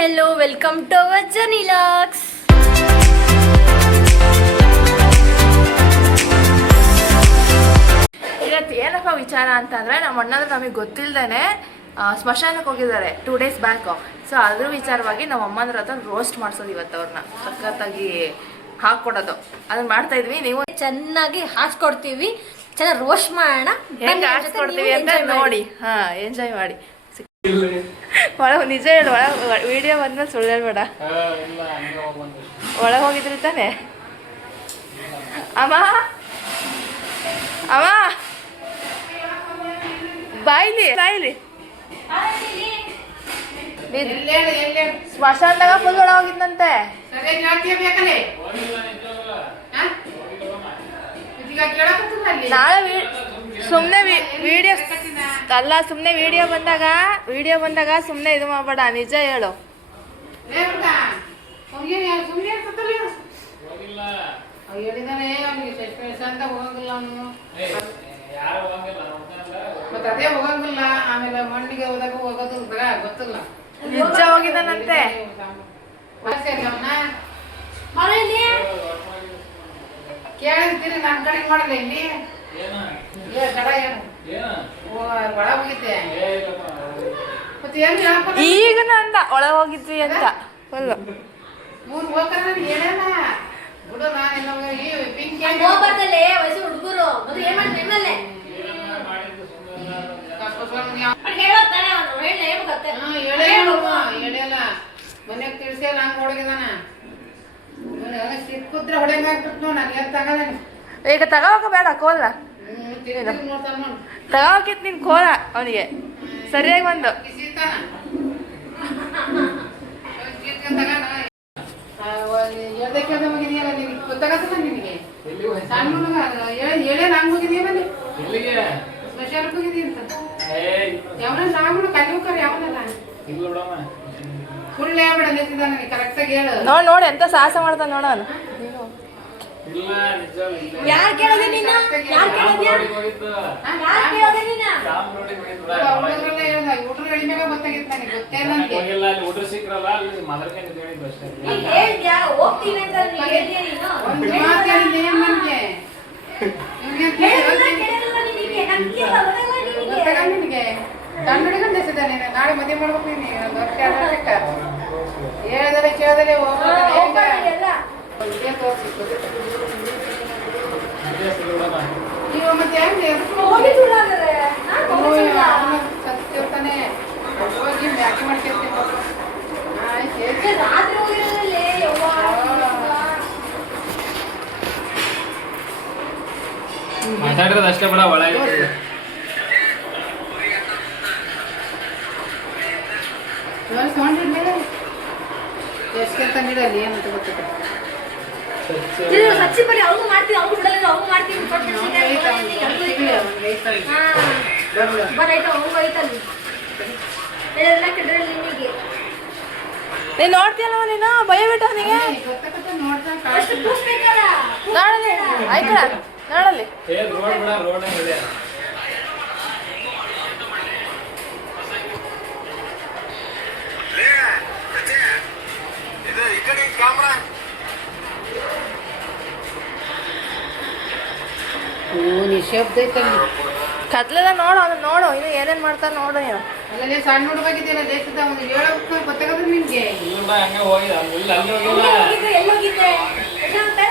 Hello, welcome to our journey vlogs. ಇವತ್ತು ಏನಪ್ಪ ವಿಚಾರ ಅಂತಂದರೆ ನಮ್ಮ ಅಣ್ಣಂದ್ರೆ ನಮಗೆ ಗೊತ್ತಿಲ್ಲದೇ ಸ್ಮಶಾನಕ್ಕೆ ಹೋಗಿದ್ದಾರೆ 2 days ಬ್ಯಾಕ್. ಸೊ ಅದ್ರ ವಿಚಾರವಾಗಿ ನಮ್ಮ ಅಮ್ಮಂದ್ರ ಹತ್ರ ರೋಸ್ಟ್ ಮಾಡಿಸೋದು ಇವತ್ತು ಅವ್ರನ್ನ ಸಖತ್ತಾಗಿ ಹಾಕ್ಕೊಡೋದು ಅದನ್ನ ಮಾಡ್ತಾ ಇದ್ವಿ. ನೀವು ಚೆನ್ನಾಗಿ ಹಾಕ್ಕೊಡ್ತೀವಿ, ಚೆನ್ನಾಗಿ ರೋಸ್ಟ್ ಮಾಡೋಣ, ಹೆಂಗೆ ಹಾಕ್ಕೊಡ್ತೀವಿ ಅಂತ ನೋಡಿ. ಎಂಜಾಯ್ ಮಾಡಿ. ಒಳಗೆ ನಿಜ ಹೇಳು, ಒಳಗೆ ವಿಡಿಯೋ ಬಂದ್ಮೇಲೆ ಸುಳ್ಳು ಹೇಳ್ಬೇಡ. ಒಳಗೆ ಹೋಗಿದ್ರಿ ತಾನೆ ಅಮ್ಮ ಅಮ್ಮ ಬಾಯ್ಲಿ ಬಾಯ್ಲಿ ಸ್ಮಶಾನದಾಗ ಫುಲ್ ಒಳಗೆ ಹೋಗಿದ್ದಂತೆ. ನಾಳೆ ಸುಮ್ಮನೆ ವಿಡಿಯೋ ಅಲ್ಲ, ಸುಮ್ಮನೆ ವಿಡಿಯೋ ಬಂದಾಗ ಸುಮ್ಮನೆ ಇದು ಮಾಡಬೇಡ, ನಿಜ ಹೇಳು. ಅದೇ ಹೋಗಂಗಿಲ್ಲ, ಆಮೇಲೆ ಮಣ್ಣಿಗೆ ಹೋದಾಗ ಹೋಗೋದು ಗೊತ್ತಿಲ್ಲ. ನಿಜ ಹೋಗಿದ್ದಾನಂತೆ. ಕೇಳಿರ್ತೀರಿ ನನ್ನ ಕಡೆ ಮಾಡಲ್ಲ ಇಲ್ಲಿ ಕಡ ಏನು ಒಳ ಹೋಗಿದ್ದೆ ಮತ್ತೆ ಏನು ಈಗ ಅಂದ ಒಳಗೆ ಹೋಗಿದ್ವಿ ಅಂತ ಫುಲ್ 3 ಹೋಗ್ತಾರೆ ಹೇಳಲ್ಲ ಬಿಡು. ನಾನು ಪಿಂಕ್ ವಯಸ್ಸು ಹುಡುಗರು ಹೇಳಲ್ಲ ಮನ್ಯಾಗ ತಿಳಿಸಿಲ್ಲ ಹಂಗ ಹೊಡಗಿದಾನ ಸಿಕ್ಕುದ್ರೆ ಹೊಡೆಗಾಗ್ಬಿಟ್ಟು ನಾನು ಎಲ್ಲಿ ತಗಲ್ಲ. ಈಗ ತಗೋಕ ಬೇಡ ಕೋಲ ತಗೋಕಿತ್ ನಿನ್ ಕೋಲ ಅವನಿಗೆ ಸರಿಯಾಗಿ ಬಂದು ಹೇಳ್ದಕ್ಕೆ ಹೋಗಿದೆಯಲ್ಲ ನಿನಗೆ ಗೊತ್ತಾಗತ್ತಲ್ಲ. ನಿನಗೆ ಸಣ್ಣ ಹುಡುಗ ಹೇಳೇ ನಂಗೆ ಹೋಗಿದೆಯಲ್ಲ ನೀ ಸ್ಪೆಷಲ್ಗೆ ಹೋಗಿದೀಯ ಅಂತ ಯಾವನ ಸಾಂಗ್ ಕಲಿ ಹೋಗ್ತಾರೆ ಯಾವನಲ್ಲ ಸುಳ್ಳು ಹೇಳ್ಬೇಡ ನಿಂತಿದ್ದ ನನಗೆ ಕರೆಕ್ಟಾಗಿ ಹೇಳು. ನೋಡಿ ಎಂತ ಸಾಹಸ ಮಾಡ್ತಾನೆ ನೋಡ ಅವನು. ಯಾರು ಕೇಳೋದೆ ನೀನು? ಹುಡುಗರೆಲ್ಲ ಹೇಳ್ದ ಹುಡುಗರು ಹೇಳಿದಾಗ ಗೊತ್ತಾಗಿತ್ತು ನನಗೆ ಗೊತ್ತೇ ಇಲ್ಲ ನನಗೆ. ಹೋಗ್ತೀವಿ ಅಂತ ಹೇಳಿದ್ಯಾ ನೀನು? ಒಂದು ಮಾತು ಹೇಳಿದ್ದೆ ಏನ್ ನನಗೆ ಗೊತ್ತಾಗ ನಿನಗೆ ಕನ್ನಡಿಗ ದೇಶದಾನೆ ನಾಳೆ ಮದುವೆ ಮಾಡ್ಬೇಕು. ನೀನು ಹೇಳಿದರೆ ಕೇಳಿದರೆ ನೀವು ಮತ್ತೆ ಹೆಂಗೆ ಸತ್ತಿರ್ತಾನೆ ಹೋಗಿ ಮ್ಯಾಗಿ ಮಾಡ್ಕೊಳ್ತೀನಿ. ಮಾತಾಡಿರೋದು ಅಷ್ಟೇ ಬೇಡ ಒಳಗೆ ಎಷ್ಟು ತಂದಿಡಲಿ ಏನಂತ ಗೊತ್ತಿಲ್ಲ. ಸಚ್ಚಿ ಬರೀ ಅವ್ನು ಮಾಡ್ತೀವಿ, ಅವ್ನು ಬಿಡಲ್ಲ, ಅವ್ನು ಮಾಡ್ತೀವಿ ಬರೈತ ಅವ್ನು ಐತಲ್ಲಿ ಎಲ್ಲ ಕೆಡ್ರಲ್ಲಿ ನಿಮಗೆ ನೀನ್ ನೋಡ್ತೀಯಲ್ಲ ನೀನು ಭಯಬಿಟ್ಟು ಅವನಿಗೆ ಅಷ್ಟು ಕೂಸ್ಬೇಕಲ್ಲ. ನೋಡಲಿ ಆಯ್ತಾ ನೋಡಲಿ ರೋಡ್ ಇದೆ. ನಿಶಬ್ದ ಐತಲ್ಲಿ ಕತ್ಲೆಲ್ಲ ನೋಡು ಅದನ್ನ ನೋಡು, ಇನ್ನು ಏನೇನ್ ಮಾಡ್ತಾರ ನೋಡು ನೀನು. ಅಲ್ಲೇ ಸಣ್ಣ ಹುಡುಗಿದೆಯಲ್ಲ ದೇಶದ ಅವ್ನಿಗೆ ಹೇಳೋಕೆ ಗೊತ್ತಾಗದ್ರೆ ನಿನ್ಗೆ ಹಂಗೆ ಹೋಗಿದ ಎಲ್ಲೋಗಿದ್ದೆ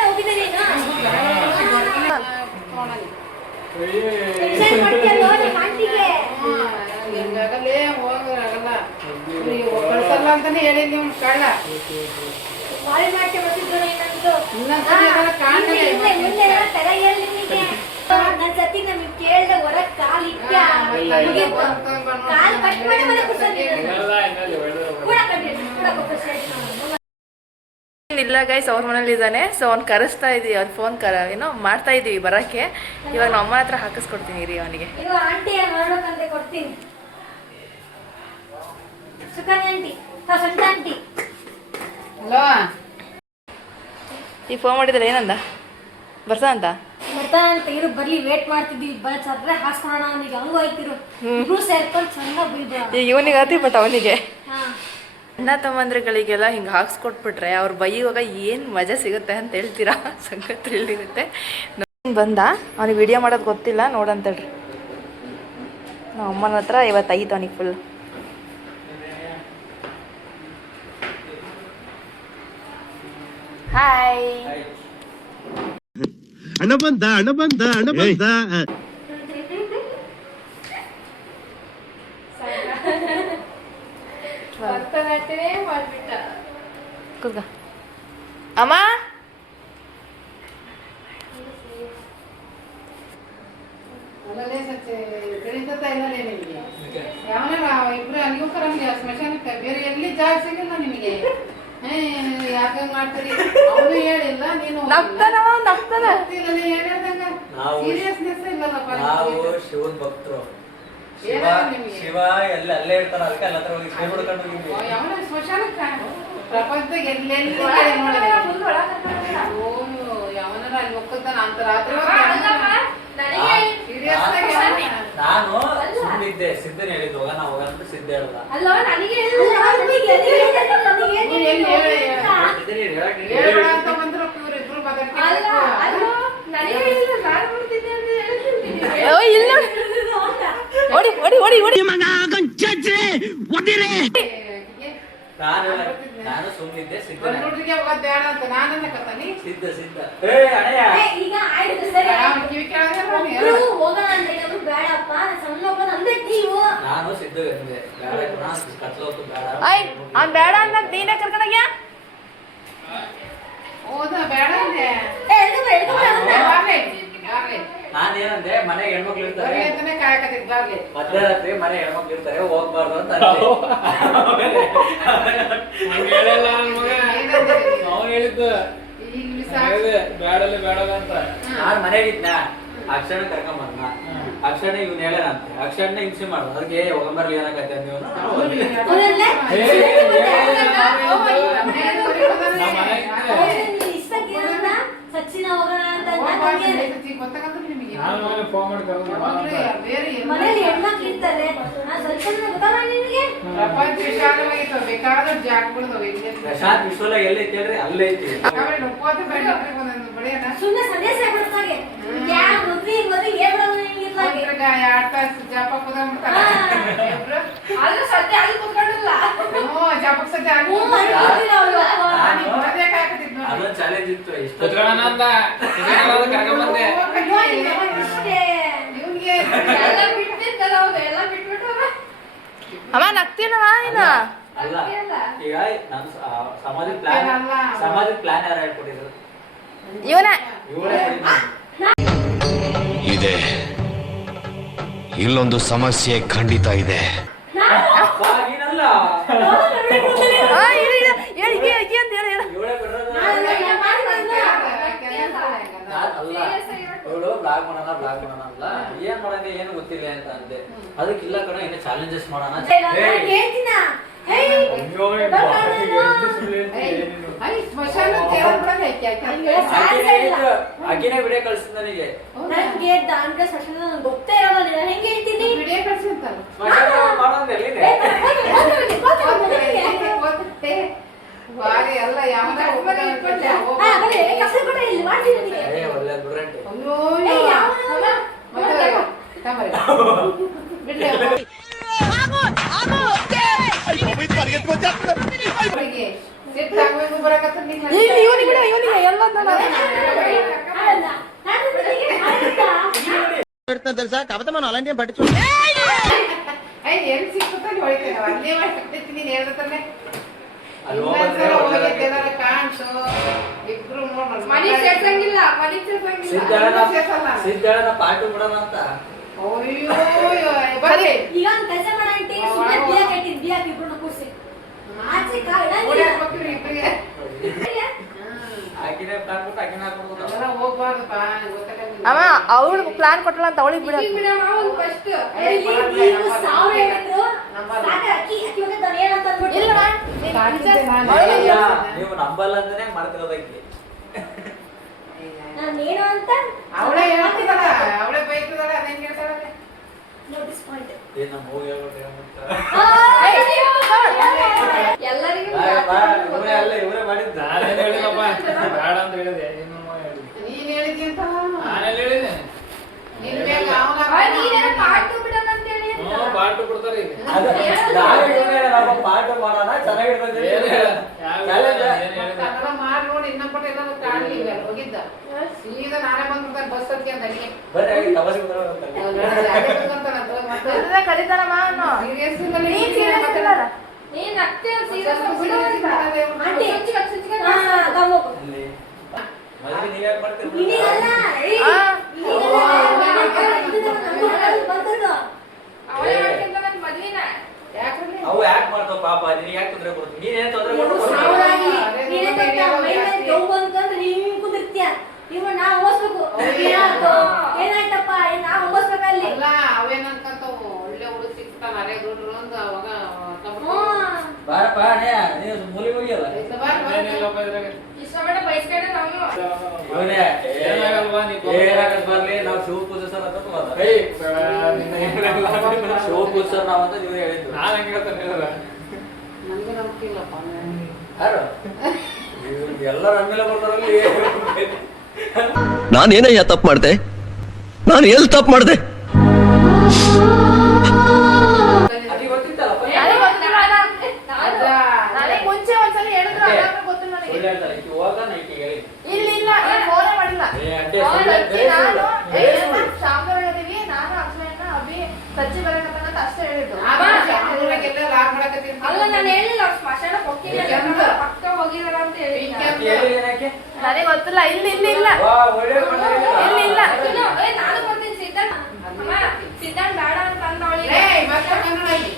ಹೋಗಿದ್ದೆ ನೀನು ಹೆಂಗಾಗಲೇ ಹೋಗಲ್ಲ ಕಳ್ಸಲ್ಲ ಅಂತಾನೆ ಹೇಳಿ ನೀವು ಕಳ್ಳ ನನ್ ಸತಿ ನಮಗೆ ಕೇಳ್ದ ಹೊರಗ್ ಕಾಲ್ ಇಟ್ಟ ಕಾಲ್ ಕಟ್ ಮಾಡಿ ಮನೆ ಇಲ್ಲ ಗೈಸ್ ಅವ್ರ ಮನೇಲಿ ಇದ್ದಾನೆ. ಸೊ ಅವ್ನು ಕರೆಸ್ತಾ ಇದೀವಿ, ಅವ್ನು ಫೋನ್ ಏನೋ ಮಾಡ್ತಾ ಇದೀವಿ ಬರಕ್ಕೆ. ಇವಾಗ ನಮ್ಮ ಅಮ್ಮ ಹತ್ರ ಹಾಕಿಸ್ಕೊಡ್ತೀನಿ ರೀ ಅವನಿಗೆ. ಆಂಟಿ ನೋಡ್ಬೇಕಂತ ಕೊಡ್ತೀನಿ. ಸುಕನ್ಯ ಆಂಟಿ ಸಂತ ಆಂಟಿ ಹಲೋ ಈಗ ಫೋನ್ ಮಾಡಿದ್ರೆ ಏನಂದ ಬರ್ತಾ ಅಂತ ಬರ್ತಾನಂತ ಇರು ಬರ್ಲಿ ವೇಟ್ ಮಾಡ್ತಿದ್ವಿ ಬರ್ರೆ ಹಾಸ್ಕೊಳ್ಳೋಣ ಅವನಿಗೆ ಹಂಗೂ ಆಯ್ತಿರು ಇಬ್ರು ಸೇರ್ಕೊಂಡು ಚಂದ ಬೀಳ್ದ ಈಗ ಇವನಿಗೆ ಆತಿ ಬಟ್ ಅವನಿಗೆ ಅಣ್ಣ ತಮ್ಮಂದ್ರಗಳಿಗೆಲ್ಲ ಹಿಂಗೆ ಹಾಕ್ಸ್ಕೊಟ್ಬಿಟ್ರೆ ಅವ್ರ ಬೈಯುವಾಗ ಏನು ಮಜಾ ಸಿಗುತ್ತೆ ಅಂತ ಹೇಳ್ತೀರಾ? ಸಂಗತ್ ಇರುತ್ತೆ. ಬಂದ ಅವ್ನಿಗೆ ವಿಡಿಯೋ ಮಾಡೋದು ಗೊತ್ತಿಲ್ಲ, ನೋಡಂತೇಳ್ರಿ. ನಮ್ಮ ಅಮ್ಮನ ಹತ್ರ ಇವತ್ತೈತು ಅವನಿಗೆ ಫುಲ್. ಹಾಯ್ ಹಣ ಬಂದ. ಕೂತ್ಕೋ. ಅಮ್ಮ ಅಲ್ಲೇ ಸಚ್ಚೆ ಗಣಿತ ಇಲ್ಲಲೇ ನಿಮಗೆ ಯಾವನ ಇಬ್ರು ಅಲ್ಲಿಗೂ ಕರಂಗಿಲ್ಲ ಸ್ಮಶಾನಕ್ಕೆ, ಬೇರೆ ಎಲ್ಲಿ ಜಾಗ ಸಿಗಲ್ಲ ನಿಮಗೆ. ಯಾಕೆ ಮಾಡ್ತೀರಿ? ಅವನು ಹೇಳಿಲ್ಲ, ನೀನು ಸೀರಿಯಸ್ನೆಸ್ ಇಲ್ಲಲ್ಲಪ್ಪ. ಶಿವನ್ ಭಕ್ತರು. ಏನಾದ್ರು ನಿಮಗೆ ಶಿವ ಎಲ್ಲ ಅಲ್ಲೇ ಇರ್ತಾರ, ಅದಕ್ಕೆ ಎಲ್ಲ ಹತ್ರ ಹೋಗಿ ಕೈ ಹೊಡ್ಕೊಂಡು ಹೋಗಿದ್ವಿ. ಯಾವನ ಸ್ಮಶಾನಕ್ಕ ಪ್ರಪಂಚದಾಗ ಎಲ್ಲೆಲ್ಲಿ ಯಾವನಾರ ಅಲ್ಲಿ ಹೋಗ್ತಾನ ಅಂತ ರಾತ್ರಿ ನಾನು ಸುಮ್ಮನಿದ್ದೆ, ಸಿದ್ಧನ ಹೇಳಿದ್ದು ಹೋಗೋಣ ಅಂತ ಸಿದ್ಧ ಹೇಳ್ದ. ಅಂತ ಬಂದ್ರು ಇವ್ರಿಬ್ರು ನಾನು ಸುಮ್ಮನಿದ್ದೆ, ಸಿದ್ಧ ಹುಡುಗಿಗೆ ಹೋಗೋದ್ ಬೇಡ ಅಂತ ನಾನನ್ನ ಕತ್ತಾನಿ. ಸಿದ್ಧ ಈಗ ಆಯ್ತು ಸರಿ, ಕಿವಿ ಕೇಳೋದೇ ಹೋಗೋಣ ಅಂತ ಹೇಳಿದ್ರು ಬೇಡಪ್ಪ, ಸಣ್ಣ ಹೋಗೋಣ ಅಂದ್ಬಿಟ್ಟು ನೀವು. ನಾನು ಸಿದ್ಧ ಅಂದೆ, ಬೇಡ ಕತ್ಲೋತು ಬೇಡ. ಅವ್ನು ಬೇಡ ಅಂದಾಗ ನೀನೇ ಕರ್ಕೊಂಡೋಗ್ಯಾ? ಹೌದಾ? ಬೇಡ ಅಂದೆ. ನಾನೇನಂದೆ, ಮನೆಗೆ ಹೆಣ್ಮಕ್ಳು ಇರ್ತಾರೆ ಅಂತಾನೆ ಕಾಯಕತ್ತಿದ್ ಬಾರ್ಲಿ. ಮಧ್ಯರಾತ್ರಿ ಮನೆ ಹೆಣ್ಮಕ್ಳು ಇರ್ತಾರೆ, ಹೋಗ್ಬಾರ್ದು ಅಂತ ಅಂದೆ. ಅವ್ನು ಹೇಳಿದ್ದು ಇಲ್ಲಿ ಸಾಕು. ಬೇಡಲ್ಲ ಬೇಡಲ್ಲ ಅಂತ. ನಾನ್ ಮನೆಗಿದ್ನ, ಅಕ್ಷರ ಕರ್ಕೊಂಬಂದ. ಅಕ್ಷರ ಇವ್ನ ಹೇಳನಂತೆ, ಅಕ್ಷರನ ಹಿಂಸೆ ಮಾಡುದು, ಅದಕ್ಕೆ ಹೋಗಂಬರ್ಲಿ ಏನಕತ್ತೆ ನೀವು. ಸಚ್ಚಿನ ಹೋಗೋಣ ಅಂತ ಗೊತ್ತಾಗತ್ತೆ ನಿಮಗೆ. ನಾನು ಫೋನ್ ಮಾಡಿ ಬೇರೆ ಮನೇಲಿ ಹೆಣ್ಮಕ್ಳು ಇರ್ತಾರೆ, ಸ್ವಲ್ಪ ಗೊತ್ತಲ್ಲ ನಿಮಗೆ. ಪ್ರಪಂಚ ವಿಶಾಲವಾಗಿತ್ತು, ಬೇಕಾದ ಜಾಗಗಳು ಇಲ್ಲಿ. ಪ್ರಶಾಂತ್ ವಿಶ್ವಲ ಎಲ್ಲೈತಿ ಹೇಳ್ರಿ, ಅಲ್ಲೈತಿ. ಸುಮ್ಮನೆ ಸಂದೇಶ ಬಿಡ್ತಾರೆ, ಯಾವ ಮದ್ವೆ ಮದ್ವೆ ಏನ್ ಮಾಡೋದು ನಿಮ್ಗೆ ಇರ್ಲಾಗೆ. ಆದ್ರೆ ಸದ್ಯ ಅಲ್ಲಿ ಕುತ್ಕೊಂಡಿಲ್ಲ. ಅದೊಂದು ಚಾಲೆಂಜ್ ಇತ್ತು. ಇಷ್ಟು ಕುತ್ಕೊಳ್ಳೋಣ ಕರ್ಕೊಂಬಂದೆ. ಎಲ್ಲ ಬಿಟ್ಬಿಟ್ಟಲ್ಲ ಅವ್ರು, ಎಲ್ಲ ಬಿಟ್ಬಿಟ್ಟು ಅಮ್ಮ ನಗ್ತೀನವ ನೀನು? ಅಲ್ಲ, ಈಗ ನಮ್ ಸಮಾಜದ ಪ್ಲಾನ್ ಯಾರು ಹೇಳ್ಕೊಟ್ಟಿದ್ರು? ಇವನೇ. ಇವರೇ ಇದೆ, ಇಲ್ಲೊಂದು ಸಮಸ್ಯೆ ಖಂಡಿತ ಇದೆ. ಏನಲ್ಲ ಇವಳೇ ಬಿಡ್ರದ. ಅಲ್ಲ, ಇವಳು ಬ್ಲಾಗ್ ಮಾಡೋಣ ಅಲ್ಲ, ಏನ್ ಮಾಡೋದೇ ಏನು ಗೊತ್ತಿಲ್ಲ ಅಂತ ಅಂದೆ. ಅದಕ್ಕಿಲ್ಲ ಕಣ, ಇನ್ನು ಚಾಲೆಂಜಸ್ ಮಾಡೋಣ. ಆಕಿನೇ ವಿಡಿಯೋ ಕಳ್ಸಿದ್ ನನಗೆ. ನನಗೆ ದಾಂಡ್ರೆ ಸಶನ ಗೊತ್ತೇ ಇರೋಲ್ಲ, ಹೆಂಗೆ ಹೇಳ್ತೀನಿ ವಿಡಿಯೋ ಕಳ್ಸಿರ್ತಾರ ಮಾಡೋದು ಎಲ್ಲಿದೆ? ಎಲ್ಲ ಯಾವ ಒಳ್ಳೆ ಬಿಡ್ರಂಟೆ. తెలుసా కాకపోతే మనం అలాంటి పట్టించు. ఏం సిక్కుతాను ಹೊಡಿತೇನೆ, ಅಲ್ಲೇ ಮಾಡ್ತೀನಿ ನೀನು ಹೇಳ್ತಾನೆ. ಸಿದ್ಧಳನ ಪಾರ್ಟಿ ಬಿಡೋಣ ಅಂತ. ಈಗ ಒಂದು ಕೆಲಸ ಮಾಡಂಟಿ, ಸುಮ್ಮನೆ ಬಿಯಾ ಕಟ್ಟಿದ್ ಬಿಯಾ ಇಬ್ರು ಕೂರ್ಸಿ ಆಚೆ ಆಕಿನೇ ಪ್ಲಾನ್ ಕೊಟ್ಟು ಆಕಿನ ಹಾಕೊಂಡು ಹೋಗ್ಬಾರ್ದಪ್ಪ. ಅಮ್ಮ ಅವಳು ಪ್ಲಾನ್ ಕೊಟ್ಟಲ್ಲ ಅಂತ ಅವಳಿಗೆ ಬಿಡ. ನೀವು ನಂಬಲ್ಲ ಅಂತಾನೆ ಮಾಡ್ತಿರೋದಕ್ಕೆ. ನಾನೇನು ಅಂತ ಅವಳೇ ಹೇಳ್ತಿದಾಳ, ಅವಳೇ ಬೈತಿದಾಳ, ಅದೇನ್ ಹೇಳ್ತಾಳೆ? Notice point. ಏನ್ ನಮ್ಮ ಹೋಗಿ ಹೇಳ್ಬಿಟ್ರೆ ಎಲ್ಲರಿಗೂ ಇವರೇ ಮಾಡಿದ್ದ. ನಾನೇನ್ ಹೇಳಿಲ್ಲಪ್ಪ, ಬೇಡ ಅಂತ ಹೇಳಿದೆ. ಏನು ಹೇಳಿದೆ? ನೀನ್ ಹೇಳಿದ್ದಿ ಅಂತ ನಾನೆಲ್ಲ ಹೇಳಿದೆ? ನಿನ್ ಮೇಲೆ ಅವನ ನೀನೇನೋ ಪಾರ್ಟ್ ಬಿಡೋಣ ಅಂತ ಹೇಳಿ ಹ್ಞೂ, ಪಾರ್ಟ್ ಕೊಡ್ತಾರೆ ಈಗ. ಅದು ನಾವೇ ಇವ್ರೇ ನಮ್ಮ ಪಾಠ ಮಾಡೋಣ, ಚೆನ್ನಾಗಿರ್ತದೆ. ಏನ್ ಹೇಳ? ಯಾವ Challenge. ಏನ್ ಹೇಳಿದೆ? ಕನ್ನಡ ಮಾಡಿ ನೋಡಿ ಇನ್ನೊಬ್ಬಟ್ಟು ಎಲ್ಲಾದ್ರೂ ಕಾಡ್ಲಿಲ್ಲ ಹೋಗಿದ್ದ ಸೀದಾ ನಾನೇ ಬಂದ್ಬಿಡ್ತಾರೆ ಬಸ್ ಹತ್ತಿ ಅಂತ ಅಲ್ಲಿ ಬರ್ರಿ ಆಗಿ ತಮಾಷೆ ಮಾಡೋಣ. ಅಂದ್ರೆ ಕಲಿತಾರಮ್ಮ ಅನ್ನೋ. ಸೀರಿಯಸ್ ನೀನ್ serious ಇರಲ್ಲ. ನೀನ್ ಅತ್ತೆ ಸೀರಿಯಸ್ ಸ್ವಲ್ಪ ಬಿಡು ಅಂತ. serious ಆಂಟಿ ತಗೋ. ಇಲ್ಲಿ ಮದ್ವೆ ನೀವ್ ಯಾಕೆ ಮಾಡ್ತೀರಿ? ನಿನಗಲ್ಲ ಆ. ಅವಳೇ ಮಾಡ್ಕೊಂಡ ನನ್ನ ಮದ್ವಿನ. ಯಾಕಂದ್ರೆ ಅವು ಯಾಕೆ ಮಾಡ್ತಾವ ಪಾಪ, ನಿನಗೆ ಯಾಕೆ ತೊಂದರೆ ಕೊಡ್ತೀನಿ? ನೀನ್ ಏನ್ ತೊಂದರೆ ಕೊಡ್ತೀನಿ? ಏನಾಯ್ತಪ್ಪ ನಾ ಹೋಗಿಸ್ಬೇಕಲ್ಲಿ. ಅಲ್ಲ ಅವೇನಂತಂತಾವು ಒಳ್ಳೆ ಹುಡುಗ ಸಿಕ್ತಾನ ಅರೆ ದುಡ್ರು ಅಂದ ಅವಾಗ ಬಾರಪ್ಪ ಅಣ್ಣ, ನೀನು ಮೂಲಿ ಹೋಗಿಯಲ್ಲ. ಏನಿಲ್ಲಪ್ಪ ಇದ್ರಾಗ. ಇಷ್ಟಪಟ್ಟ ಬಯಸ್ಕೊಂಡೆ ನಾವು. ಇವನೇ ಏನಾಗಲ್ವಾ ನೀ ಪಾಪ? ಏನಾಗತ್ ಬರ್ಲಿ, ನಾವು ಶಿವ ಪೂಜೆ ಸರ್ ಅಂತ ಮಾತಾಡ. ಏಯ್, ಬೇಡ, ನಿನ್ನ ಏನಾಗಲ್ಲ. ಶಿವ ಪೂಜೆ ಸರ್ ನಾವಂತ ಇವ್ರು ಹೇಳಿದ್ದು. ನಾನ್ ಹೆಂಗ್ ಹೇಳ್ತಾನೆ ಹೇಳಿದ್ರ? ನನಗೆ ನಂಬಿಕೆ ಇಲ್ಲಪ್ಪ ಯಾರು ಇವ್ರು ಎಲ್ಲರೂ ನಮ್ಮೆಲ್ಲ ಬರ್ತಾರಲ್ಲಿ. ನಾನೇನಯ್ಯ ತಪ್ಪು ಮಾಡ್ದೆ? ನಾನು ಎಲ್ಲಿ ತಪ್ಪು ಮಾಡ್ದೆ? ಅದಿಗೆ ಗೊತ್ತಿತ್ತಲ್ಲಪ್ಪ. ನನಗೆ ಗೊತ್ತಿಲ್ಲ ಅಣ್ಣ. ಅದ ನನಗೆ ಮುಂಚೆ ಒಂದ್ಸಲ ಹೇಳಿದ್ರು, ಅದಾದ್ಮೇಲೆ ಗೊತ್ತಿಲ್ಲ ನನಗೆ. ಸುಳ್ಳು ಹೇಳ್ತಾರೆ, ಈಕಿ ಹೋಗ ನೈಟ್ ಹೇಳಿ. ಇಲ್ಲ ಫೋನೇ ಮಾಡಿಲ್ಲ. ಏ ಅಡ್ಡೆ ಅವ್ಳು ಸುಳ್ಳು ಹಚ್ಚಿ ಬೇರೆ ನಾನು ಸುಳ್ಳು. ಶಾಮದವ್ರು ಹೇಳಿದೀವಿ, ನಾನು ಅಕ್ಷಯನ್ನ ಅಭಿ ಸಜ್ಜಿ ಬರಕತ್ತಾನ ಅಂತ ಅಷ್ಟೇ ಹೇಳಿದ್ದು. ಊರಾಗೆಲ್ಲ ಲಾಗ್ ಮಾಡಕತ್ತೀನಿ ಅಲ್ಲ ನಾನು ಹೇಳಿಲ್ಲ ಅವ್ರು ಸ್ಮಶಾನಕ್ಕೆ ಹೋಗ್ತೀನಿ ಅಂತ ಪಕ್ಕ ಹೋಗಿದಾರ ಅಂತ ಹೇಳಿಲ್ಲ. ಆಕಿ ಹೇಳಿಲ್ಲ ಏನಕ್ಕೆ? ನನಗೆ ಗೊತ್ತಿಲ್ಲ. ಇಲ್ಲ ವಾ, ಒಳ್ಳೆ ಮಾಡ್ತಾರೆ. ಇಲ್ಲ. ನಾನು ಬರ್ತೀನಿ ಸಿದ್ಧಾಂತ. ಅಮ್ಮ ಸಿದ್ಧಾಂತ ಬೇಡ ಅಂತ ಅಂದವಳಿಗೆ. ಏಯ್ ಮತ್ತೆ ಕನ್ನಡ ಇಲ್ಲಿ.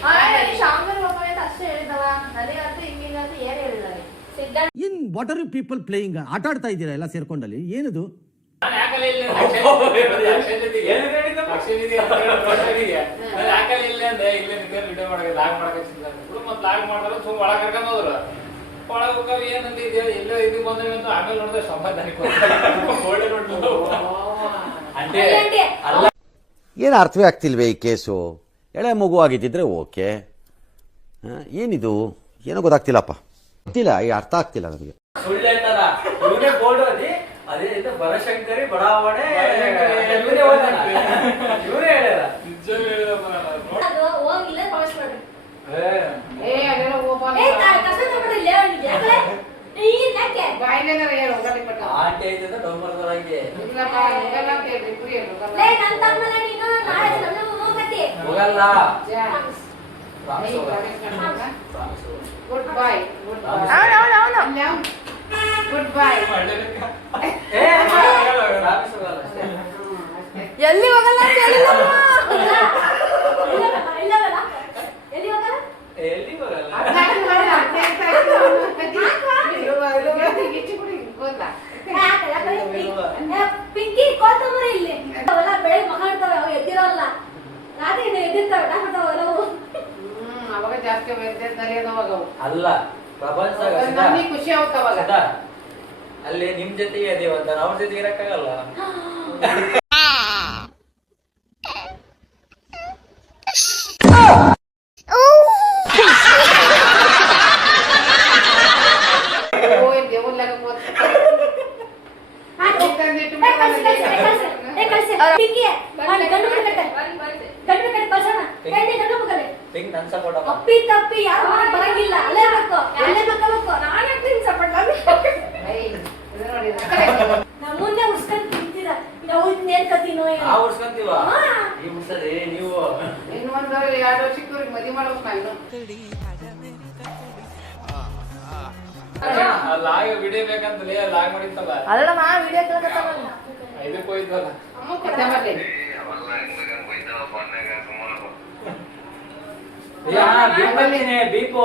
ಶಾಮದವ್ರು ಹೋಗ್ತಾರೆ ಅಂತ ಅಷ್ಟೇ ಹೇಳಿದವ. ನನಗಂತೂ ಹಿಂಗಿಂಗಂತೂ ಏನು ಹೇಳಿಲ್ಲ ನನಗೆ. ಸಿದ್ಧಾಂತ in what are you people playing ಆಟ ಆಡ್ತಾ ಇದ್ದೀರಾ ಎಲ್ಲ ಸೇರ್ಕೊಂಡಲ್ಲಿ ಏನಿದು? ನಾನ್ ಯಾಕಲ್ಲ ಇಲ್ಲ ಅಂದೆ? ಅಕ್ಷಯ್ ಜೊತೆಗೆ. ಏನು ಹೇಳಿದ್ದಪ್ಪ? ಅಕ್ಷಯ್ ಜೊತೆಗೆ ಅಂತ ಹೇಳಿ ಮಾತಾಡಿದ್ಯ? ನಾನ್ ಯಾಕಲ್ಲ ಇಲ್ಲ ಅಂದೆ? ಇಲ್ಲೇ ನಿಂತ್ಕೊಂಡು ವಿಡಿಯೋ ಮಾಡಕ್ಕೆ ಲಾಗ್ ಮಾಡಕ್ಕೆ ಮತ್ತೆ ಲಾಗ್ ಮಾಡಿದ್ರೆ ಸುಮ್ ಒಳಗೆ ಕರ್ಕೊಂಡ್ ಹೋದ್ರು. ಒಳಗೆ ಹೋಗವ್ ಏನಂತ ಇದೆಯಾ ಇಲ್ಲ ಇದು ಬಂದ್ರಿ ಅಂತ ಆಮೇಲೆ ನೋಡಿದ್ರೆ ಸಂಬಂಧನಿಗೆ ಒಳ್ಳೆ ನೋಡ್ಲು. ಅಂದ್ರೆ ಅಲ್ಲಂತೆ. ಅಲ್ಲ, ಏನು ಅರ್ಥವೇ ಆಗ್ತಿಲ್ವೇ ಈ ಕೇಸು? ಎಳೆ ಮಗು ಆಗಿದ್ದಿದ್ರೆ ಓಕೆ, ಏನಿದು ಏನೋ ಗೊತ್ತಾಗ್ತಿಲ್ಲಪ್ಪ, ಗೊತ್ತಿಲ್ಲ, ಈ ಅರ್ಥ ಆಗ್ತಿಲ್ಲ ನನಗೆ. ಸುಳ್ಳು ಹೇಳ್ತಾರ. ಇವನೇ ಬೋರ್ಡ್ ಓದಿ ಅದೇ ಇದು ಬನಶಂಕರಿ ಬಡಾವಣೆ ಇವನೇ ಓದಾನ. ಇವರೇ ಹೇಳ್ಯಾರ. ನಿಜ ಹೇಳಿದಪ್ಪ ನಾನು. ಅದು ಹೋಗಿಲ್ಲ ಪಾಸ್ ಮಾಡ್ರಿ. ಏ ಅದೆಲ್ಲ ಹೋಗ್ಬಾರ್ದು. ಕಷ್ಟ ತಗೊಂಡಿಲ್ಲ ಅವನಿಗೆ. ಯಾಕಲೆ? ನೀನ್ ಯಾಕೆ? ಬಾಯಿಲೇನಾರ ಹೇಳು ಹೋಗಲಿ ಪಟ್ಟ ಆಂಟಿ ಐತೆ ಡೊಂಬರ್ದವರಂಗೆ ಇಲ್ಲಪ್ಪ ಹೋಗಲ್ಲ ಅಂತ ಹೇಳ್ರಿ ಕುರಿ ಹೋಗಲ್ಲ ಲೇ ನನ್ನ ತಮ್ಮನ ನೀನು ನಾಳೆ ನನ್ನ ಹೋಗತಿ. ಹೋಗಲ್ಲ. ಗುಡ್ ಬೈ ಗುಡ್ ಬೈ ಅವನು ಗುಡ್ ಬೈ ಏ ರಾಮೇಶ್ ಹೋಗಲ್ಲ ಅಷ್ಟೇ. ಎಲ್ಲಿ ಹೋಗಲ್ಲ ಅಂತ ಹೇಳಿಲ್ಲಮ್ಮ. ಇಲ್ಲವಲ್ಲ ಎಲ್ಲಿ ಹೋಗಲ್ಲ? ಎಲ್ಲಿ ಬರಲ್ಲ. ಪಿಂಕಿ ಕೋತಂಬರಿ ಇಲ್ಲಿ ಅವೆಲ್ಲ ಬೆಳಗ್ಗೆ ಮಗಾಡ್ತಾವೆ, ಅವು ಎದ್ದಿರಲ್ಲ, ರಾತ್ರಿ ಎದ್ದಿರ್ತಾವೆ ಎಲ್ಲವು. ಅವಾಗ ಜಾಸ್ತಿ ಅವಾಗ ಅಲ್ಲ ಪ್ರಪಂಚದಾಗ ನಮ್ಗೆ ಖುಷಿ ಆಗುತ್ತೆ ಅವಾಗ ಸದಾ ಅಲ್ಲಿ ನಿಮ್ ಜೊತೆಗೆ ಅದೇವಂತ ಅವ್ರ ಜೊತೆಗೆ ಇರಕ್ಕಾಗಲ್ಲ. ಹಿಂಗ್ ನನ್ ಸಪೋರ್ಟ್ ಅಪ್ಪಿ ತಪ್ಪಿ ಯಾರು ಬರಂಗಿಲ್ಲ, ಅಲ್ಲೇ ಬೇಕು, ಅಲ್ಲೇ ಮಕ್ಕಬೇಕು. ನಾನು ಯಾಕೆ ಸಪೋರ್ಟ್ ನಮ್ಮ ಮುಂದೆ ಉಸ್ಕೊಂಡ್ ತಿಂತೀರ ನಾವು ಇನ್ನೇನ್ ಕತಿನೋ ಆ ಉಡ್ಸ್ಕೊಂತೀವ ಈ ಉಡ್ಸದೆ ನೀವು ಇನ್ನೊಂದು 2 ವರ್ಷಕ್ಕೆ ಮದುವೆ ಮಾಡ್ಬೇಕು ನಾನು ಲಾಗ್ ವಿಡಿಯೋ ಬೇಕಂತಲೇ ಲಾಗ್ ಮಾಡಿತ್ತಲ್ಲ ಅಲ್ಲಮ್ಮ ವಿಡಿಯೋ ಕೇಳಕತ್ತಾನ. ಇದಕ್ಕೆ ಹೋಯ್ತಲ್ಲ. ಮತ್ತೆ ಬರ್ಲಿ ಬೀಪು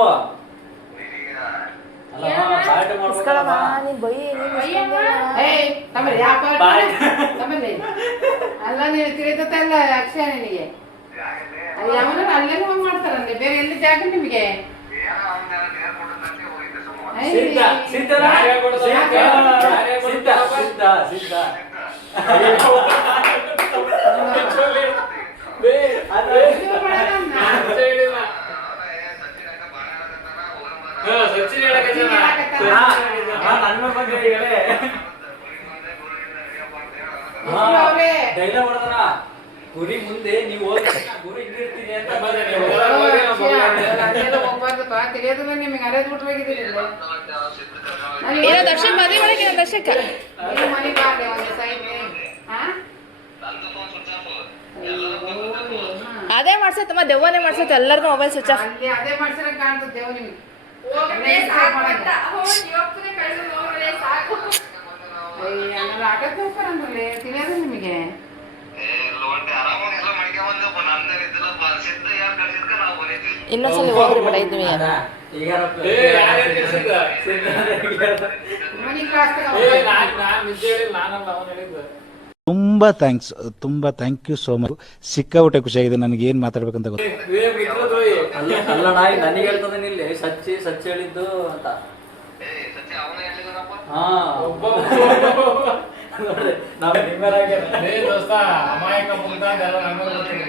ಅಲ್ಲ ಪಾರ್ಟಿ ಇಸ್ಕೊಳಮ್ಮ, ಮಾಡ್ಬೇಕಲ್ಲ. ನೀನ್ ಬೈ ಏಯ್ ತಮ್ಮಲ್ಲಿ ಯಾವ ಬಾಯ್. ತಮ್ಮಲ್ಲಿ ಅಲ್ಲ ನೀನು ತಿಳಿದಲ್ಲ ಅಕ್ಷಯ ನಿನಗೆ ಅದು ಯಾವನ ಅಲ್ಲೇನೋ ಹೋಗಿ ಮಾಡ್ತಾರಂತೆ ಬೇರೆ ಎಲ್ಲಿ ಜಾಗ ನಿಮಗೆ ಸಿದ್ಧ ಸಿದ್ಧನ ಯಾರೇ ಕೊಡ್ತಾರೆ? ಯಾರೇ ಸಿದ್ಧ ಕೊಡ್ತಾರೆ? ಸಿದ್ಧ ಸಿದ್ಧ ಬೇ, ಅದೇ ಸಚ್ಚಿ ಹೇಳಿಲ್ಲ. ಸಚಿನ್ ಹೇಳಕತ್ತಾನ. ನನ್ನ ಬಗ್ಗೆ ಹೇಳಿ ಡೈಲಾಗ್ ಹೊಡೆದನ ಗುರಿ ಮುಂದೆ ನೀವು ಹೋಗಿ ಗುರಿ ಹಿಂಗಿರ್ತೀನಿ ಅಂತ ಹೋಗ್ಬಾರ್ದಪ್ಪ ತಿಳಿಯೋದಿಲ್ಲ ನಿಮಗೆ ಅರೇಜ್ ಬಿಟ್ರಾಗಿದ್ದೀರಿ ಏನೋ ದರ್ಶನ್ ಮದುವೆ ಮಾಡಕ್ಕೆ ಏನೋ ದರ್ಶಕ ಮನೆ ಬಾರ್ದೆ ಒಂದು ಸೈಡ್ ಅದೇ ಮಾಡ್ಸತ್ತಮ್ಮ ದೆವ್ವನೇ ಮಾಡ್ಸತ್ತೆ ಎಲ್ಲರಿಗೂ ಮೊಬೈಲ್ ಸ್ವಿಚ್ ಆಫ್. ಅಲ್ಲಿ ಅದೇ ಮಾಡ್ಸಿರ ಕಾಣ್ತದೆ ದೇವ್ ನಿಮ್ಗೆ ಆಟಕ್ಕೆ ಹೋಗ್ತಾರಂದ್ರಲ್ಲಿ ತಿಳಿಯೋದು ನಿಮಗೆ ಇನ್ನೊಂದ್ಸಲ ಹೋಗ್ರಿ ಬೇಡ ಇದ್ವಿ ಈಗ ಯಾರ್ಯಾರು ಕೆಲ್ಸದ? ಮನೆ ಕ್ಲಾಸ್ ನಾನ್ ನಿಜ ಹೇಳಿಲ್ಲ, ನಾನಲ್ಲ ಅವನು ಹೇಳಿದ್ದು. ತುಂಬ ಥ್ಯಾಂಕ್ ಯು ಸೋ ಮಚ್. ಸಿಕ್ಕಾಬಿಟ್ಟೆ ಖುಷಿಯಾಗಿದೆ. ನನಗೆ ಏನು ಮಾತಾಡ್ಬೇಕಂತ ಗೊತ್ತು. ಅಲ್ಲ ನನಗೆ ಹೇಳ್ತದೇನೆ ಇಲ್ಲಿ ಸಚ್ಚಿ ಹೇಳಿದ್ದು ಅಂತ. ಹಾ ದೋಸ್ತ ಅಮಾಯಕ ಮುಗ್ದ ಅಂದೆಲ್ಲ ನನ್ನ ಮೇಲೆ ಬರ್ತೀನಿ.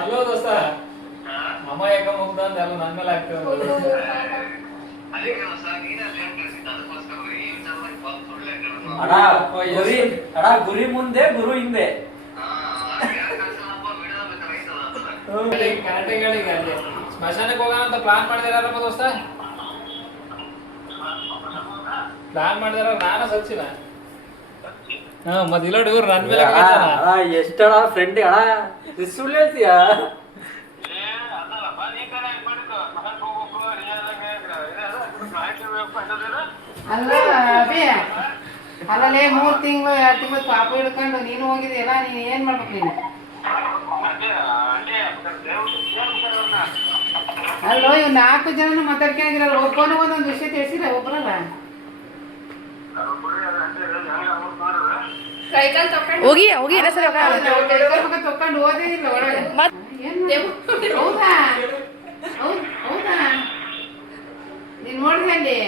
ಅಲ್ಲೋ ದೋಸ್ತ ಅಮಾಯಕ ಮುಗ್ದ ಅಂದೆಲ್ಲ ನನ್ನ ಮೇಲೆ ಆಗ್ತದೆ. ಗುರಿ ಮುಂದೆ ಗುರು ಹಿಂದೆ. ಕರೆಕ್ಟಾಗಿ ಹೇಳಿ. ಈಗ ಅಲ್ಲಿ ಸ್ಮಶಾನಕ್ಕೆ ಹೋಗೋಣ ಅಂತ ಪ್ಲಾನ್ ಮಾಡಿದಾರಪ್ಪ ದೋಸ್ತ. ಪ್ಲಾನ್ ಮಾಡಿದಾರ ನಾನು ಸಚ್ಚಿನ. ಮತ್ತೆ ಇಲ್ಲ ಇವ್ರು ನನ್ನ ಮೇಲೆ ಎಷ್ಟಣ ಫ್ರೆಂಡ್ ಅಣ್ಣ ಸುಳ್ಳು ಹೇಳ್ತೀಯಾ? ಅಲ್ಲ ಅಭಿ ಅಲ್ಲೇ 3 ತಿಂಗಳು 2 ತಿಂಗಳು ಪಾಪ ಹಿಡ್ಕೊಂಡು ನೀನು ಹೋಗಿದೆಯಲ್ಲ, ನೀನು ಏನ್ ಮಾಡ್ಬೇಕು ನೀನು? ಅಲ್ಲೋ ಇವ್ 4 ಜನ ಮಾತಾಡ್ಕೊಂಡಿರಲ್ಲ, ಒಬ್ಬನು ಒಂದೊಂದು ವಿಷಯ ತಿಳಿಸಿರ ಒಬ್ಬರಲ್ಲ. ಹೋಗಿ ಹೋಗಿ ಇನ್ನೊಂದ್ಸಲ ತಕೊಂಡು ಓದಿದಿಲ್ಲ ಒಳಗೆ. ಹೌದಾ ಹೌದಾ ನೀನ್ ನೋಡಿದೆ ಅಲ್ಲಿ?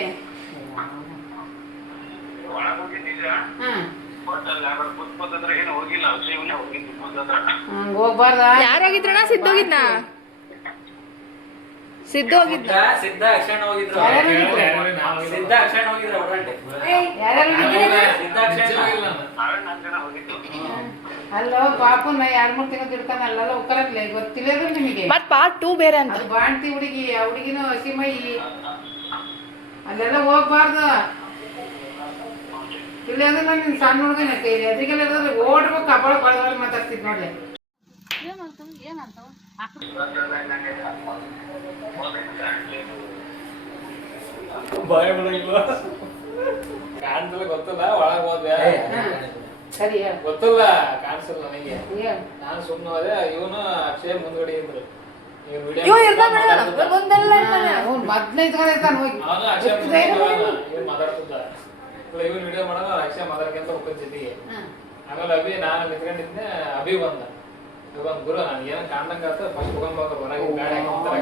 ಹೋಗ್ಬಾರ್ದ? ಯಾರು ಹೋಗಿದ್ರಣ್ಣ? ಸಿದ್ದು ಹೋಗಿದ್ನ? ಸಿದ್ದು ಹೋಗಿದ್ನ? ಸಿದ್ಧ ಅಕ್ಷಣ ಹೋಗಿದ್ರು. ಸಿದ್ಧ ಅಕ್ಷಣ ಹೋಗಿದ್ರು ಒಡಂಟೆ. ಯಾರ್ಯಾರು ಸಿದ್ಧ ಅಕ್ಷಣ ಅಲ್ಲೋ ಪಾಪನ 2-3 ತಿಂಗಳು ತಿಳ್ಕೊಂಡ್ ಅಲ್ಲೆಲ್ಲ ಉಕ್ಕರಲ್ಲ ಗೊತ್ತಿಲ್ಲದ್ರು ನಿಮಗೆ. ಮತ್ ಪಾರ್ಟ್ 2 ಬೇರೆ ಅಂತ. ಅದು ಬಾಣ್ತಿ ಹುಡುಗಿ, ಆ ಹುಡುಗಿನೂ ಹಸಿ ಮೈ, ಅಲ್ಲೆಲ್ಲ ಹೋಗ್ಬಾರ್ದು. ತಿಳಿಯೋದಿಲ್ಲ ನೀನ್ ಸಣ್ಣ ಹುಡುಗನ ಕೈಲಿ ಅದ್ರಿಗೆಲ್ಲ ಓಡ್ಬೇಕು. ಕಬಾಳ ಬಳಗ ಮಾತಾಡ್ತಿದ್ ನೋಡ್ಲಿ. ಕಾಣಿಸಲ್ಲ, ಗೊತ್ತಿಲ್ಲ. ಒಳಗ್ ಹೋದ್ವೆ ಸರಿ ಗೊತ್ತಿಲ್ಲ, ಕಾಣಿಸಲ್ಲ ನನಗೆ. ಹೇಳ. ನಾನು ಸುಮ್ಮನೆ ಹೋದೆ. ಇವನು ಅಕ್ಷಯ್ ಮುಂದ್ಗಡೆ ಇದ್ರು. ಇವ ಇರ್ತಾನ ಮುಂದೆಲ್ಲ ಇರ್ತಾನೆ. ಅವ್ನು ಮೊದ್ಲೇ ಇದ್ಕೊಂಡಿರ್ತಾನೆ ಹೋಗಿ. ಅವನು ಅಕ್ಷಯ್ ಇವ್ನು ಮಾತಾಡ್ತಿದ್ದ. ಇವನ್ ವಿಡಿಯೋ ಮಾಡೋದು ಅಕ್ಷಯ್ ಮಾತಾಡ್ಕೊಂತ ಹೋಗ್ಕೊಂಡ್ ಜೊತೆಗೆ. ಆಮೇಲೆ ಅಭಿ ನಾನು ನಿಂತ್ಕೊಂಡಿದ್ದೆ. ಅಭಿ ಬಂದ ಗುರು ನಾನು ಏನೋ ಕಾಣ್ದಂಗ ಫಸ್ಟ್ ಹೋಗ್ಬೇಕು ಹೊರಗೆ ಗಾಡಿ ಹಾಕೊಂತಾರ.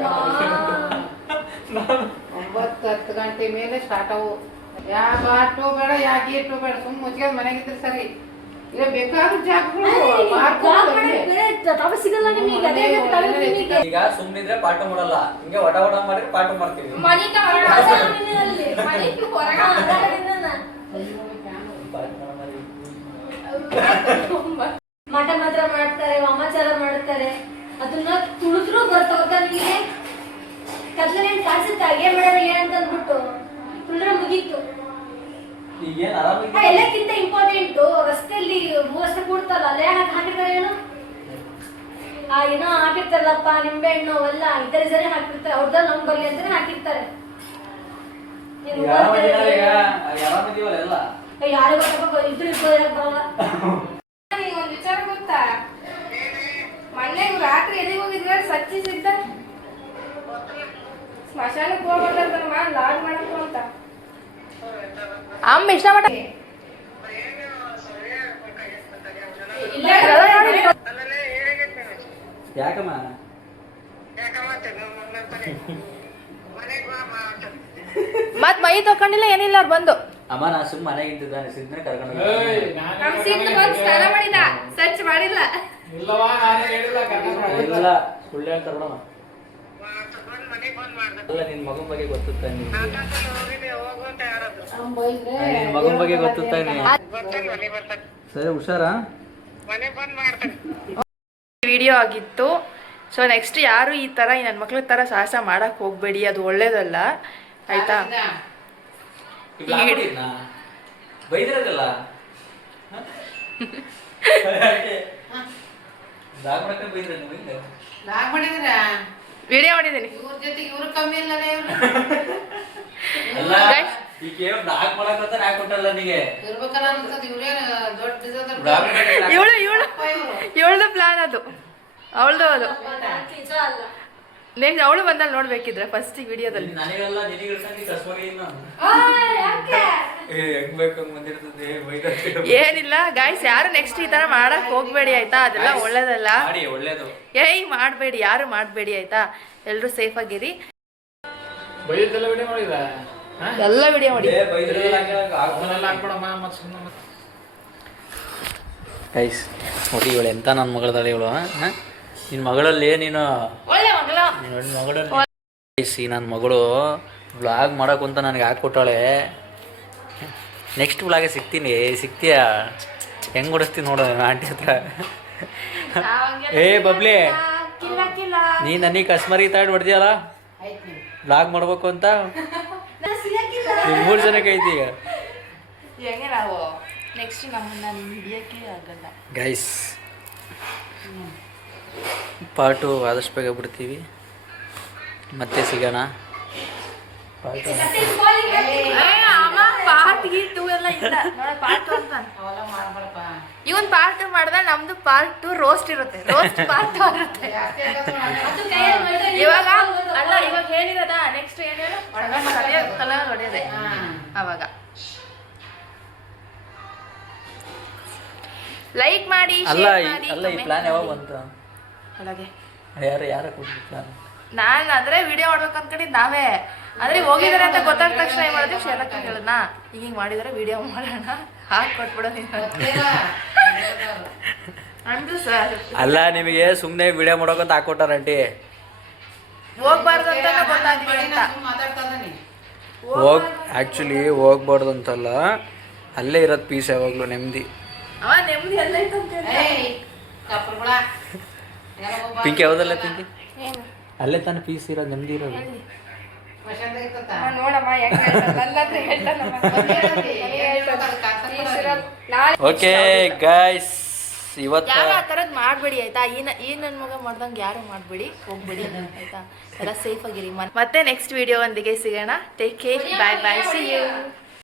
9-10 ಗಂಟೆ ಮೇಲೆ ಸ್ಟಾರ್ಟ್ ಅವು. ಯಾವ ಆಟೋ ಬೇಡ, ಯಾವ ಗೇಟು ಬೇಡ, ಸುಮ್ಮನೆ ಮುಚ್ಕೊಂಡು ಮನೆಗಿದ್ರೆ ಸರಿ. ಇಲ್ಲ ಬೇಕಾದ್ರೂ ಜಾಗಗಳು ಸಿಗಲ್ಲ ನಿಮಗೆ. ಅದೇ ಈಗ ಸುಮ್ಮನಿದ್ರೆ ಪಾಠ ಮಾಡಲ್ಲ, ಹಿಂಗೆ ವಟ ಮಾಡಿದ್ರೆ ಪಾಠ ಮಾಡ್ತೀವಿ. ಮಠ ಮಾತ್ರ ಮಾಡ್ತಾರೆ, ವಾಮಾಚಾರ ಮಾಡ್ತಾರೆ. ಅದನ್ನ ತುಳಿದ್ರು ಗೊತ್ತಾ ನಿಮಗೆ? ಕತ್ಲೇ ಕಾಣಿಸುತ್ತೆ ಏನ್ ಮಾಡೋಣ ಏನಂತ ಅಂದ್ಬಿಟ್ಟು ತುಳಿದ್ರೆ ಮುಗೀತು. ಈಗೇನ್ ಆರಾಮಿಲ್ಲ. ಎಲ್ಲಕ್ಕಿಂತ ಇಂಪಾರ್ಟೆಂಟ್ ರಸ್ತೆಯಲ್ಲಿ 3 ರಸ್ತೆ ಕೂಡ್ತಲ್ಲ, ಅಲ್ಲೇ ಹಾಕಿರ್ತಾರೆ ಏನು ಏನೋ ಹಾಕಿರ್ತಾರಲ್ಲಪ್ಪ, ನಿಂಬೆ ಹಣ್ಣು ಅವೆಲ್ಲ ಇತರ ಜನ ಹಾಕಿರ್ತಾರೆ. ಅವ್ರದ್ದು ನಮ್ಗೆ ಬರ್ಲಿ ಅಂತಾನೆ ಹಾಕಿರ್ತಾರೆ. ಯಾರು ಗೊತ್ತಪ್ಪ, ಇದ್ರು ಇಬ್ಬರು ಬರಲ್ಲ. ಒಂದ್ ವಿಚಾರ ಗೊತ್ತಾ? ಮೊನ್ನೆ ರಾತ್ರಿ ಎಲ್ಲಿಗೆ ಹೋಗಿದ್ರ? ಸಚ್ಚಿ ಸಿದ್ಧ ಸ್ಮಶಾನಕ್ಕೆ ಹೋಗ್ಬಾರ್ದಂತ ಲಾಡ್ ಮಾಡಕ್ ಅಂತ ಅಮ್ಮ ಇಷ್ಟ ಮಟ ಯಾಕಮ್ಮ ಮತ್ ಮೈ ತಕೊಂಡಿಲ್ಲ ಏನಿಲ್ಲ ಅವ್ರು ಬಂದು. ಅಮ್ಮ ನಾ ಸುಮ್ಮ ಮನೆಗಿದ್ದಾನೆ ಸಿದ್ಧನ ಕರ್ಕೊಂಡು ನಮ್ ಸಿದ್ದು ಬಂದು ಸ್ನಾನ ಮಾಡಿದ, ಸಚ್ ಮಾಡಿಲ್ಲ. ಇಲ್ಲವಾ, ನಾನೇ ಹೇಳಿಲ್ಲ. ಇಲ್ಲ ಸುಳ್ಳು ಹೇಳ್ತಾರೆ ನೋಡಮ್ಮ. ಅಲ್ಲ ನಿನ್ ಮಗನ ಬಗ್ಗೆ ಗೊತ್ತುತ್ತಾ ನಿನ್ ಮಗನ ಬಗ್ಗೆ ಗೊತ್ತುತ್ತಾ ಸರಿ ಹುಷಾರಾ. ವಿಡಿಯೋ ಆಗಿತ್ತು. ಸೊ ನೆಕ್ಸ್ಟ್ ಯಾರು ಈ ಥರ ನನ್ನ ಮಕ್ಳ ಥರ ಸಾಹಸ ಮಾಡಕ್ಕೆ ಹೋಗಬೇಡಿ, ಅದು ಒಳ್ಳೇದಲ್ಲ ಆಯಿತಾ. ಬೈದಿರೋದಲ್ಲ ಲಾಗ್ ಮಾಡಿದ್ರ ವಿಡಿಯೋ ಮಾಡಿದ್ದೀನಿ. ಇವ್ರ ಜೊತೆಗೆ ಇವ್ರು ಕಮ್ಮಿ ಇಲ್ಲಲ್ಲ ಇವ್ರು ಅಲ್ಲ ಈಗ ಬ್ಲಾಗ್ ಮಾಡಕಂತ ನಾ ಕೊಟ್ಟಲ್ಲ ನಿನಗೆ ಇರ್ಬೇಕಲ್ಲ ಅನ್ಸದ್ ಇವ್ರೇನು ದೊಡ್ಡ ಇವಳ್ದು ಪ್ಲಾನ್ ಅದು, ಅವಳದು ಅದು. ನಿಜ ಅಲ್ಲ. ನೆಕ್ಸ್ಟ್ ಅವಳು ಬಂದಲ್ಲಿ ನೋಡ್ಬೇಕಿದ್ರೆ ಫಸ್ಟ್ ವಿಡಿಯೋದಲ್ಲಿ. ನನಗೆಲ್ಲ ನಿನಗೆ ಕಸ್ವಾಗಿ ಯಾಕೆ ಹೆಂಗ್ ಬೇಕು ಬಂದಿರ್ತದೆ ಏನಿಲ್ಲ ಗಾಯ್ಸ್, ಯಾರು ನೆಕ್ಸ್ಟ್ ಈ ತರ ಮಾಡಕ್ ಹೋಗ್ಬೇಡಿ ಆಯ್ತಾ, ಅದೆಲ್ಲ ಒಳ್ಳೇದಲ್ಲ. ಒಳ್ಳೇದು ಏಯ್ ಮಾಡಬೇಡಿ, ಯಾರು ಮಾಡಬೇಡಿ ಆಯ್ತಾ. ಎಲ್ರು ಸೇಫ್ ಆಗಿರಿ. ಬೈದೆಲ್ಲ ವಿಡಿಯೋ ಮಾಡಿದ ಎಲ್ಲ ವಿಡಿಯೋ ಮಾಡಿ. ಹಾಕ್ಬಿಡಮ್ಮ ಮತ್ತೆ ಸುಮ್ಮನೆ ಗೈಸ್ ನೋಡಿ ಇವಳು ಎಂತ ನನ್ನ ಮಗಳದಾಳೆ ಇವಳು. ನಿನ್ನ ಮಗಳಲ್ಲಿ ನೀನು ಒಳ್ಳೆ ಮಗಳ ನನ್ನ ಮಗಳಲ್ಲಿ ಗೈಸ್ ಈ ನನ್ನ ಮಗಳು ವ್ಲಾಗ್ ಮಾಡೋಕು ಅಂತ ನನಗೆ ಹಾಕ್ಕೊಟ್ಟಾಳೆ. ನೆಕ್ಸ್ಟ್ ವ್ಲಾಗೆ ಸಿಗ್ತೀಯಾ ಹೆಂಗೆ ಹೊಡಿಸ್ತೀನಿ ನೋಡೋ ಆಂಟಿ ಹತ್ರ. ಏ ಬಬ್ಲಿ ನೀ ನನಗೆ ಕಸ್ಮರಿ ತಾಡ್ ಹೊಡೆದಿಯಲ್ಲ ವ್ಲಾಗ್ ಮಾಡ್ಬೇಕು ಅಂತ. ನೀವು 3 ಜನಕ್ಕೆ ಐತಿ ಈಗ. ಹೆಂಗೆ ನಾವು ನೆಕ್ಸ್ಟ್ ನಮ್ಮನ್ನ ಹಿಡಿಯೋಕ್ಕೆ ಆಗಲ್ಲ ಗೈಸ್. ಪಾರ್ಟು ಆದಷ್ಟು ಬೇಗ ಬಿಡ್ತೀವಿ, ಮತ್ತೆ ಸಿಗೋಣ. ಪಾರ್ಟ್ 2 ಎಲ್ಲ ಇಲ್ಲ ನೋಡ. ಪಾರ್ಟ್ 2 ಅಂತ ಅವೆಲ್ಲ ಮಾಡ್ಬೇಡಪ್ಪ. ಇವನ್ ಪಾರ್ಟ್ 2 ಮಾಡ್ದ, ನಮ್ದು ಪಾರ್ಟ್ 2 ರೋಸ್ಟ್ ಇರುತ್ತೆ. ರೋಸ್ಟ್ ಪಾರ್ಟ್ 2 ಇರುತ್ತೆ. ಅದು ಕೈಯಲ್ಲಿ ಮಾಡಿದ್ರೆ ಇವಾಗ ಅಲ್ಲ, ಇವಾಗ ಹೇಳಿರೋದ ನೆಕ್ಸ್ಟ್ ಏನ್ ಹೇಳು, ಕಲರ್ ಹೊಡೆಯೋದೆ ಅವಾಗ. ಲೈಕ್ ಮಾಡಿ, ಅಲ್ಲ ಶೇರ್ ಮಾಡಿ, ಅಲ್ಲ ಈ comment ಪ್ಲಾನ್ ಯಾವಾಗ ಮಾಡಿ. ಬಂತು? ಒಳಗೆ ಯಾರ ಕೊಟ್ಟಿದ್ದು ಪ್ಲಾನ್? ನಾನು ಆದ್ರೆ ವಿಡಿಯೋ ಮಾಡ್ಬೇಕು ಅನ್ಕೊಂಡಿದ್ದು ನಾವೇ. ಆದ್ರೆ ಹೋಗಿದಾರೆ ಅಂತ ಗೊತ್ತಾದ ತಕ್ಷಣ ಏನ್ ಮಾಡಿದ್ವಿ, ಶೇರಕ್ಕ ಹೇಳೋಣ ಹಿಂಗ್ ಮಾಡಿದಾರೆ ವಿಡಿಯೋ ಮಾಡೋಣ ಹಾಕಿ ಕೊಟ್ಬಿಡೋ ಅಂದ್ರು ಸರ್. ಅಲ್ಲ ನಿಮಗೆ ಸುಮ್ಮನೆ ವಿಡಿಯೋ ಮಾಡೋಕಂತ ಹಾಕೊಟ್ಟಾರ ಆಂಟಿ. ಹೋಗ್ಬಾರ್ದು ಅಂತ ಗೊತ್ತಾಗ್ಲಿ ಅಂತ. ಮಾತಾಡ್ತಾ ಇದ್ದಾನೆ. ಆ್ಯಕ್ಚುಲಿ ಹೋಗ್ಬಾರ್ದು ಅಂತಲ್ಲ, ಅಲ್ಲೇ ಇರೋದು ಪೀಸ್ ಯಾವಾಗಲೂ ನೆಮ್ಮದಿ. ಅವ ನೆಮ್ಮದಿ ಎಲ್ಲ ಐತೆ ಅಂತ ಹೇಳಿ. ಏಯ್ ಕಪ್ಪರ್ಗಳ ಪಿಂಕಿ ಯಾವುದಲ್ಲ ಪಿಂಕಿ, ಏನು ಅಲ್ಲೇ ತಾನೇ ಪೀಸ್ ಇರೋದು, ನೆಮ್ಮದಿ ಇರೋದು. ಮಶಾಂತ ಇರ್ತತ ನೋಡಮ್ಮ ಹೆಂಗ್ ಹೇಳ್ತಾನೆ, ನನ್ನ ಹತ್ರ ಹೇಳ್ತಾನಮ್ಮ. ಓಕೆ ಗೈಸ್, ಇವತ್ತು ಯಾರು ಆ ಥರದ್ದು ಮಾಡಬೇಡಿ ಆಯ್ತಾ. ಈ ನನ್ನ ಮಗ ಮಾಡ್ದಂಗೆ ಯಾರು ಮಾಡಬೇಡಿ, ಹೋಗ್ಬೇಡಿ ಆಯ್ತಾ. ಎಲ್ಲ ಸೇಫ್ ಆಗಿರಿ. ಮತ್ತೆ ನೆಕ್ಸ್ಟ್ ವಿಡಿಯೋ ಒಂದಿಗೆ ಸಿಗೋಣ. Take care, bye bye, see you.